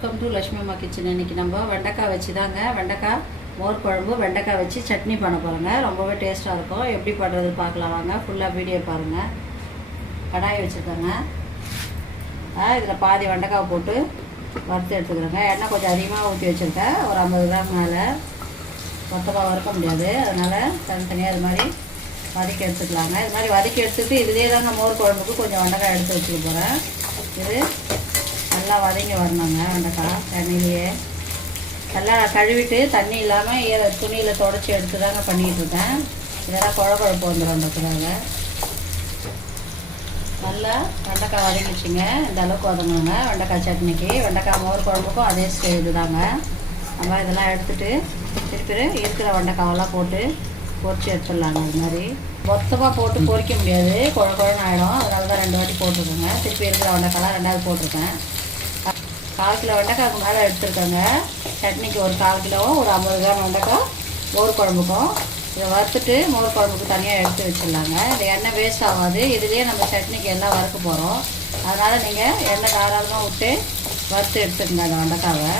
Welcome to Lakshmi அம்மா kitchen. இன்றைக்கி நம்ம வெண்டைக்காய் வச்சு தாங்க வெண்டைக்காய் மோர் குழம்பு வெண்டைக்காய் வச்சு சட்னி பண்ண போகிறோங்க. ரொம்பவே டேஸ்ட்டாக இருக்கும். எப்படி பண்ணுறது பார்க்கலாம் வாங்க. ஃபுல்லாக வீடியோ பாருங்கள். கடாயை வச்சுருக்கேங்க. இதில் பாதி வெண்டைக்காய் போட்டு வறுத்து எடுத்துக்கிறேங்க. எண்ணெய் கொஞ்சம் அதிகமாக ஊற்றி வச்சுருக்கேன். ஒரு 50 கிராம் மேலே மொத்தமாக வறுக்க முடியாது. அதனால் தனித்தனியாக இது மாதிரி வதக்கி எடுத்துக்கலாங்க. இது மாதிரி வதக்கி எடுத்துகிட்டு இதிலே தாங்க மோர் குழம்புக்கு கொஞ்சம் வெண்டைக்காய் எடுத்து வச்சுக்க போகிறேன். இது நல்லா வதங்கி வரணுங்க. வெண்டைக்காய் தண்ணியிலையே நல்லா கழுவிட்டு தண்ணி இல்லாமல் துணியில் தொடச்சி எடுத்து தாங்க பண்ணிகிட்ருக்கேன். இதெல்லாம் குழம்பு வந்துடும்ன்றதுக்காக நல்லா வெண்டைக்காய் வதங்கிச்சுங்க. இந்த அளவுக்கு வதங்குங்க. வெண்டைக்காய் சட்னிக்கு வெண்டைக்காய் மோர் குழம்புக்கும் அதே ஸ்டேஜ் தாங்க. நம்ம இதெல்லாம் எடுத்துகிட்டு திருப்பி இருக்கிற வெண்டைக்காவெல்லாம் போட்டு பொரிச்சு எடுத்துடலாங்க. இது மாதிரி மொத்தமாக போட்டு பொரிக்க முடியாது, குழன்னு ஆகிடும். அதனால தான் 2 வாட்டி போட்டிருக்கேங்க. திருப்பி இருக்கிற வெண்டைக்காய்லாம் 2வது போட்டிருக்கேன். 1/4 கிலோ வெண்டைக்காய்க்கு மேலே எடுத்துருக்கேங்க. சட்னிக்கு ஒரு 1/4 கிலோவும் ஒரு 50 கிராம் வெண்டைக்காய் மோர் குழம்புக்கும். இதை வறுத்துட்டு மோர் குழம்புக்கு தனியாக எடுத்து வச்சிடலாங்க. இந்த எண்ணெய் வேஸ்ட் ஆகாது. இதுலேயே நம்ம சட்னிக்கு எல்லாம் வறுக்க போகிறோம். அதனால் நீங்கள் எண்ணெய் தாராளமாக விட்டு வறுத்து எடுத்துக்கங்க. அந்த வெண்டைக்காவை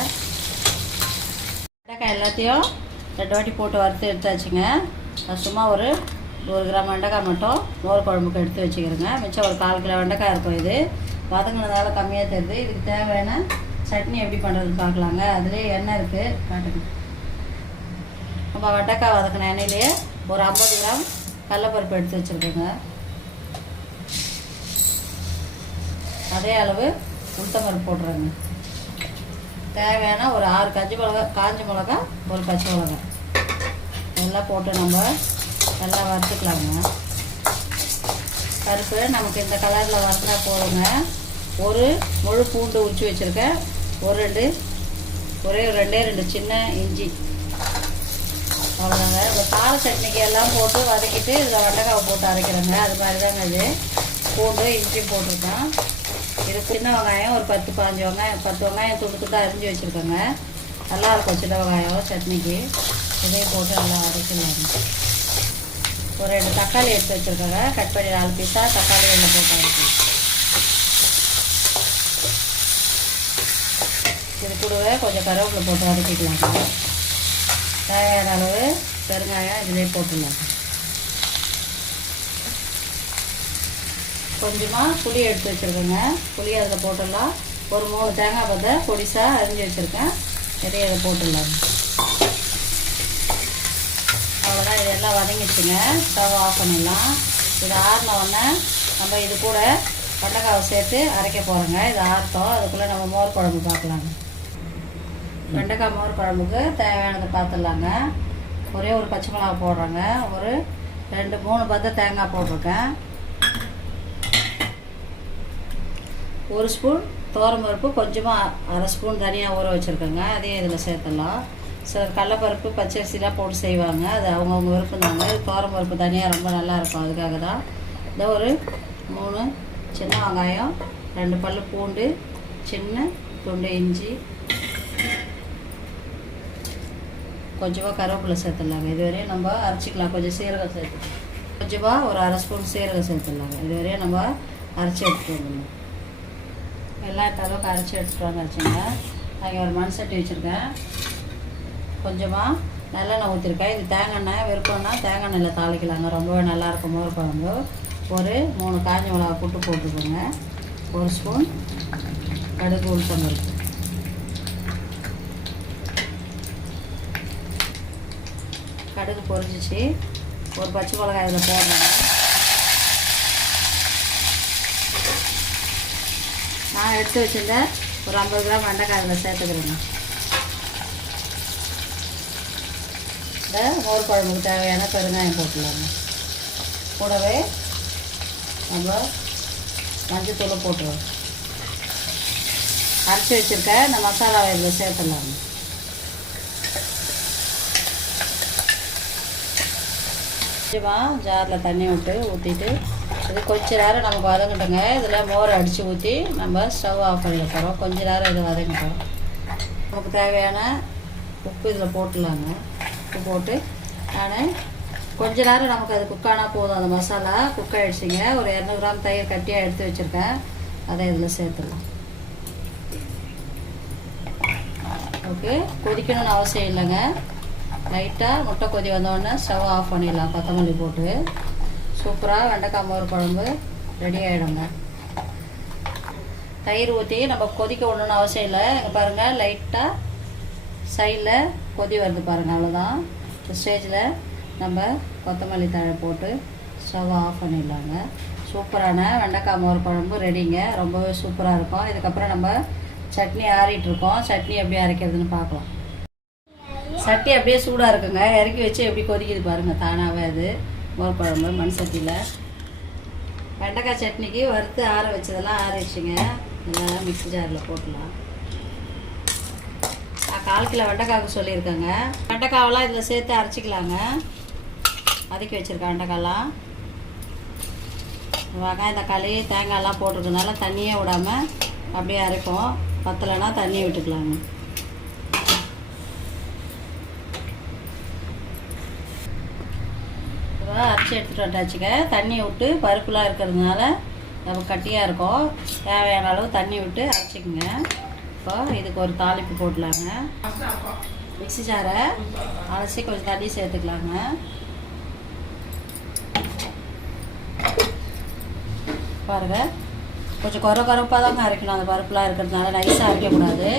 வெண்டைக்காய் எல்லாத்தையும் 2 வாட்டி போட்டு வறுத்து எடுத்தாச்சுங்க. சும்மா ஒரு 1 கிராம் வெண்டைக்காய் மட்டும் மோர் குழம்புக்கு எடுத்து வச்சுக்கிறேங்க. மிச்சம் ஒரு 1/4 கிலோ வெண்டைக்காய் இருக்கும். இது வதங்கினதால கம்மியாக தருது. இதுக்கு தேவையான சட்னி எப்படி பண்ணுறதுன்னு பார்க்கலாங்க. அதுலேயே எண்ணெய் இருக்குது, காட்டுங்க. நம்ம வெண்டைக்காய் வதக்கின எண்ணெயிலேயே ஒரு 50 கிராம் கடலைப்பருப்பு எடுத்து வச்சுருக்கேங்க. அதே அளவு உளுத்தம்பருப்பு போட்டுறேங்க. தேவையான ஒரு 6 காஞ்ச மிளகா ஒரு பச்சை மிளகா எல்லாம் போட்டு நம்ம நல்லா வறுத்துக்கலாங்க. பருப்பு நமக்கு இந்த கலரில் வறுத்தா போதுங்க. ஒரு முழு பூண்டு உரிச்சு வச்சுருக்கேன். ஒரே 2 சின்ன இஞ்சி, அவ்வளோதாங்க. இந்த கார சட்னிக்கு எல்லாம் போட்டு வதக்கிட்டு இதில் வெண்டைக்காவை போட்டு அரைக்கிறேங்க. அது மாதிரி தாங்க இது. பூண்டு இஞ்சி போட்டிருக்கேன். இது சின்ன வெங்காயம் ஒரு 10-15 வெங்காயம் 10 வெங்காயம் துண்டு அரிஞ்சு வச்சுருக்கேங்க. நல்லாயிருக்கும் சின்ன வெங்காயம் சட்னிக்கு. இதையும் போட்டு நல்லா அரைக்கலாங்க. ஒரு 2 தக்காளி எடுத்து வச்சுருக்கேங்க. கட் பண்ணி 4 பீஸாக தக்காளி எல்லாம் போட்டு அரைக்கணும். இது கூடவே கொஞ்சம் கருவேப்பிலை போட்டு வதக்கிக்கலாங்க. தேவையான அளவு பெருங்காயம் இதிலே போட்டுடலாங்க. கொஞ்சமாக புளி எடுத்து வச்சுருக்கேங்க. புளி அதில் போட்டுடலாம். ஒரு 3 தேங்காய் பத்தை பொடிசாக அரிஞ்சு வச்சுருக்கேன். இதையும் அதை போட்டுடலாங்க. அவ்வளோதான். இதெல்லாம் வதங்கிடுச்சுங்க. ஸ்டவ் ஆஃப் பண்ணிடலாம். இது ஆறின உடனே நம்ம இது கூட வெண்டைக்காவை சேர்த்து அரைக்க போகிறோங்க. இது ஆறட்டும். அதுக்குள்ளே நம்ம மோர் குழம்பு பார்க்கலாங்க. வெண்டைக்காய் மோர் குழம்புக்கு தேவையானதை பார்த்துடலாங்க. ஒரே ஒரு பச்சை மிளகா போடுறேங்க. ஒரு 2-3 பத்தை தேங்காய் போட்டிருக்கேன். 1 ஸ்பூன் துவரம்பருப்பு, கொஞ்சமாக 1/2 ஸ்பூன் தனியாக ஊற வச்சுருக்கேங்க. அதையும் இதில் சேர்த்துடலாம். சிலர் கடலைப்பருப்பு பச்சரிசிலாம் போட்டு செய்வாங்க. அது அவங்கவுங்க விருப்பம் தாங்க. துவரம்பருப்பு தனியாக ரொம்ப நல்லாயிருக்கும். அதுக்காக தான் இந்த ஒரு 3 சின்ன வெங்காயம், 2 பல்லு பூண்டு, சின்ன துண்டு இஞ்சி, கொஞ்சமாக கருவேப்பிலை சேர்த்துடலாங்க. இதுவரையும் நம்ம அரைச்சிக்கலாம். கொஞ்சம் சீரகம் சேர்த்து கொஞ்சமாக ஒரு 1/2 ஸ்பூன் சீரகம் சேர்த்துடலாங்க. இதுவரையும் நம்ம அரைச்சி எடுத்துகிட்டு வந்துடணும். எல்லா அளவுக்கு அரைச்சி எடுத்துகிட்டு வந்தாச்சுங்க. நான் ஒரு மண் சட்டி வச்சுருக்கேன். கொஞ்சமாக நல்லெண்ணெய் ஊற்றிருக்கேன். இது தேங்காய் எண்ணெய் விருப்பம்னா தேங்காய் எண்ணெயில் தாளிக்கலாங்க. ரொம்பவே நல்லாயிருக்கும் மோர் குழம்பு. ஒரு 3 காஞ்ச மிளகா புட்டு போட்டுக்கோங்க. 1 ஸ்பூன் கடுகு உளுத்தம்பருப்பு, கடுகு பொரிஞ்சிச்சு. ஒரு பச்சை மிளகாய் இதில் போடுறேங்க. நான் எடுத்து வச்சுருந்தேன் ஒரு 50 கிராம் வெண்டைக்காய் இதில் சேர்த்துக்கிறேங்க. இந்த மோர் குழம்புக்கு தேவையான பெருங்காயம் போட்டுடலாங்க. கூடவே நம்ம மஞ்சத்தூள் போட்டுருவோம். அரைச்சி வச்சுருக்க இந்த மசாலாவை இதில் சேர்த்துடலாங்க. கொஞ்சமாக ஜாரில் தண்ணி விட்டு ஊற்றிட்டு இது கொஞ்ச நேரம் நமக்கு வதங்கட்டுங்க. இதில் மோரை அடித்து ஊற்றி நம்ம ஸ்டவ் ஆஃப் பண்ணிட போகிறோம். கொஞ்ச நேரம் இது வதங்கிட்டோம். நமக்கு தேவையான உப்பு இதில் போட்டுடலாங்க. உப்பு போட்டு நான் கொஞ்ச நேரம் நமக்கு அது குக்கானால் போதும். அந்த மசாலா குக் ஆகிடுச்சிங்க. ஒரு 200 கிராம் தயிர் கட்டியாக எடுத்து வச்சுருக்கேன். அதை இதில் சேர்த்துடலாம். ஓகே, கொதிக்கணும்னு அவசியம் இல்லைங்க. லைட்டாக முட்டை கொதி வந்தோடனே ஸ்டவ் ஆஃப் பண்ணிடலாம். கொத்தமல்லி போட்டு சூப்பராக வெண்டைக்காய் மோர் குழம்பு ரெடி ஆகிடுங்க. தயிர் ஊற்றி நம்ம கொதிக்க விடணும்னு அவசியம் இல்லை. இங்கே பாருங்கள், லைட்டாக சைடில் கொதி வருது பாருங்கள், அவ்வளோதான். இந்த ஸ்டேஜில் நம்ம கொத்தமல்லி தழை போட்டு ஸ்டவ் ஆஃப் பண்ணிடலாங்க. சூப்பரான வெண்டைக்காய் மோர் குழம்பு ரெடிங்க. ரொம்பவே சூப்பராக இருக்கும். இதுக்கப்புறம் நம்ம சட்னி ஆறிட்டுருக்கோம். சட்னி எப்படி அரைக்கிறதுன்னு பார்க்கலாம். சட்டி அப்படியே சூடாக இருக்குங்க. இறக்கி வச்சு எப்படி கொதிக்குது பாருங்கள், தானாகவே அது மோர் குழம்பு மண் சட்டியில். வெண்டைக்காய் சட்னிக்கு வறுத்து ஆற வச்சதெல்லாம் ஆறிடுச்சுங்க. இதெல்லாம் மிக்ஸி ஜாரில் போட்டுடலாம். நான் 1/4 கிலோ வெண்டைக்காய்க்கு சொல்லியிருக்கேங்க. வெண்டைக்காவெல்லாம் இதில் சேர்த்து அரைச்சிக்கலாங்க. வதக்கி வச்சுருக்கேன் வெண்டைக்காயெல்லாம். வெங்காயம் தக்காளி தேங்காயெல்லாம் போட்டிருக்கனால தண்ணியே விடாமல் அப்படியே அரைப்போம். பத்தலைன்னா தண்ணியை விட்டுக்கலாங்க. அரைச்சி எடுத்துகிட்டு வந்தாச்சுங்க. தண்ணியை விட்டு பருப்புலாம் இருக்கிறதுனால நம்ம கட்டியாக இருக்கும். தேவையான அளவு தண்ணி விட்டு அரைச்சிக்கோங்க. இப்போ இதுக்கு ஒரு தாளிப்பு போடலாங்க. மிக்ஸி ஜாரை அரைச்சி கொஞ்சம் தண்ணி சேர்த்துக்கலாங்க. பாருங்கள், கொஞ்சம் குறப்பாக தாங்க அரைக்கணும். அந்த பருப்புலாம் இருக்கிறதுனால நைஸாக அரைக்கக்கூடாது.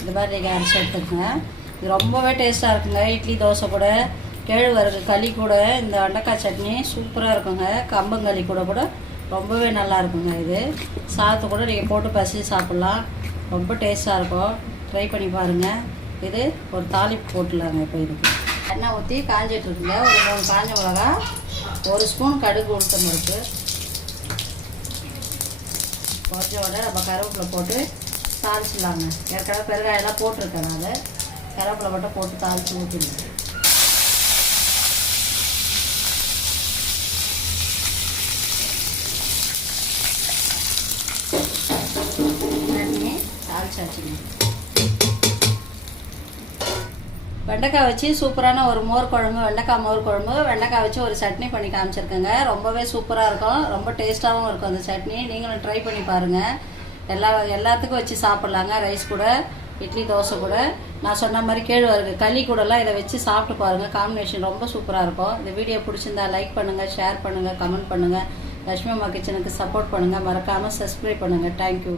இந்த மாதிரி நீங்கள் அரைச்சி எடுத்துக்கோங்க. இது ரொம்பவே டேஸ்ட்டாக இருக்குங்க. இட்லி தோசை கூட, கேழ்வரகு களி கூட இந்த வெண்டைக்காய் சட்னி சூப்பராக இருக்குங்க. கம்பங்களி கூட ரொம்பவே நல்லா இருக்குங்க. இது சாதத்தை கூட நீங்கள் போட்டு பசிச்சு சாப்பிட்லாம். ரொம்ப டேஸ்ட்டாக இருக்கும். ட்ரை பண்ணி பாருங்கள். இது ஒரு தாளிப்பு போட்டுலாங்க. இப்போ இதுக்கு எண்ணெய் ஊற்றி காஞ்சிட்ருக்குங்க. ஒரு 3 காஞ்ச மிளகா, 1 ஸ்பூன் கடுகு உளுத்தம் பருப்பு, கொஞ்சோட நம்ம கருவேப்பிலை போட்டு தாளிச்சிடலாங்க. ஏற்கனவே பெருங்காயெல்லாம் போட்டிருக்கேன். நான் கருவேப்பிலை மட்டும் போட்டு தாளித்து ஊற்றிடுங்க. வெண்டைக்காய் வச்சு சூப்பரான ஒரு மோர் குழம்பு, வெண்டைக்காய் மோர் குழம்பு, வெண்டைக்காய் வச்சு ஒரு சட்னி பண்ணி காமிச்சிருக்கேங்க. ரொம்பவே சூப்பராக இருக்கும். ரொம்ப டேஸ்ட்டாகவும் இருக்கும் அந்த சட்னி. நீங்களும் ட்ரை பண்ணி பாருங்கள். எல்லாத்துக்கும் வச்சு சாப்பிட்லாங்க. ரைஸ் கூட, இட்லி தோசை கூட. நான் சொன்ன மாதிரி கேழ்வரகு களி கூடலாம் இதை வச்சு சாப்பிட்டு பாருங்கள். காம்பினேஷன் ரொம்ப சூப்பராக இருக்கும். இந்த வீடியோ பிடிச்சிருந்தா லைக் பண்ணுங்கள், ஷேர் பண்ணுங்கள், கமெண்ட் பண்ணுங்கள். லட்சுமி அம்மா கிச்சனுக்கு சப்போர்ட் பண்ணுங்கள். மறக்காமல் சப்ஸ்கிரைப் பண்ணுங்கள். தேங்க்யூ.